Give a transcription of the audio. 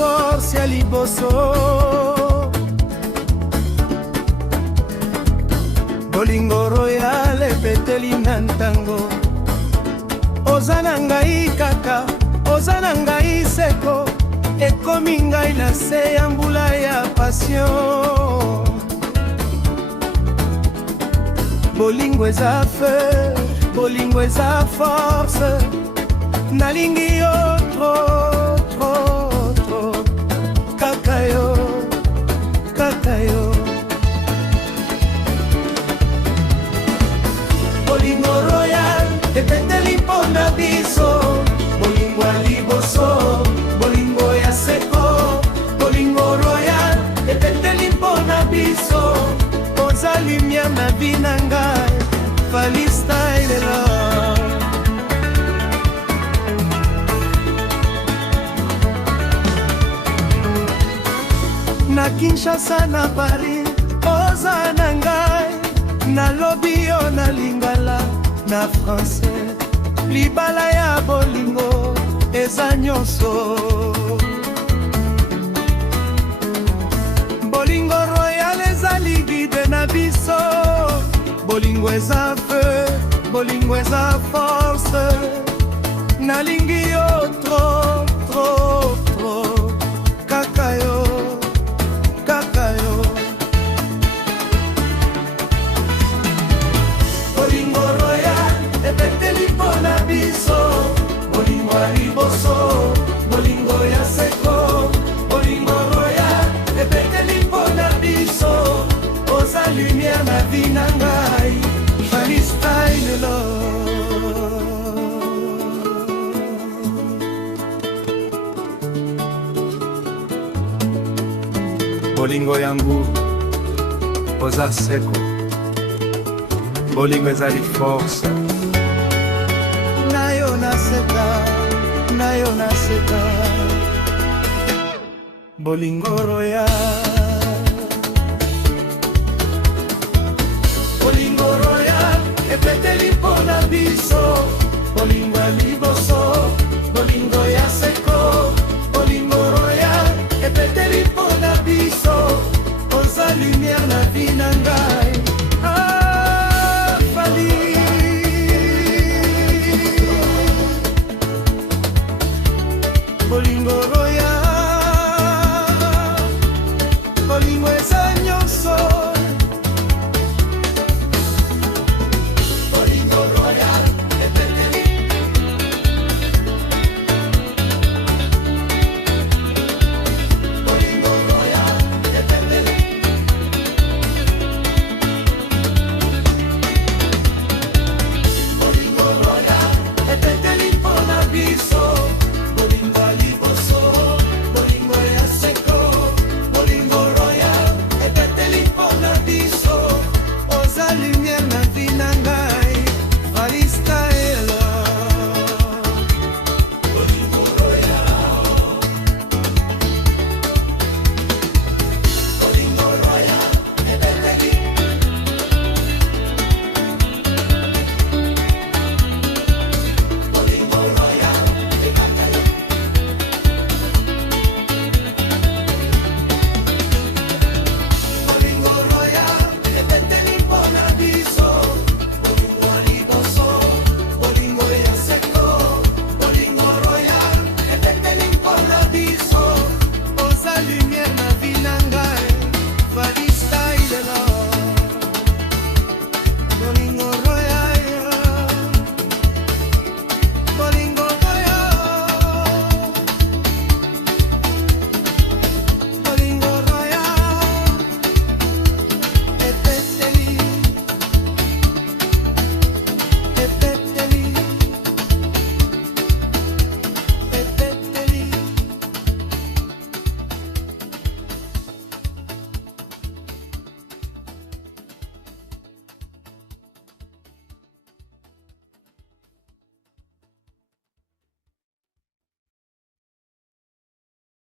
force ya liboso. Bolingo royal epeteli na ntango. Oza na ngai kaka, oza na ngai seko, ekomi ngai na se ya mbula ya passion. Bolingo eza feu, bolingo eza force, nalingi yo trop, trop, trop. Kaka yo, kaka yo. Bolingo royal epeteli mpona biso. Bolingo ya liboso, bolingo ya seko. Bolingo royal epeteli mpona biso. Oza lumière na vie na ngai, Fally Style la. Na Kinshasa na Paris, oza na ngai. Nalobi yo na Lingala, na français. Libala ya bolingo eza nyonso. Bolingo royal eza ligide na biso. Bolingo eza feu, bolingo eza force, nalingi yo trop, trop, trop. Kaka yo, kaka yo. Bolingo royal epeteli mpona biso. Bolingo ya liboso, bolingo ya seko. Bolingo royal epeteli mpona biso. Oza lumière na vie na ngai, Fally Style la. Bolingo yangu oza seko, bolingo ezali force. Nayo naseka, nayo naseka. Bolingo royal.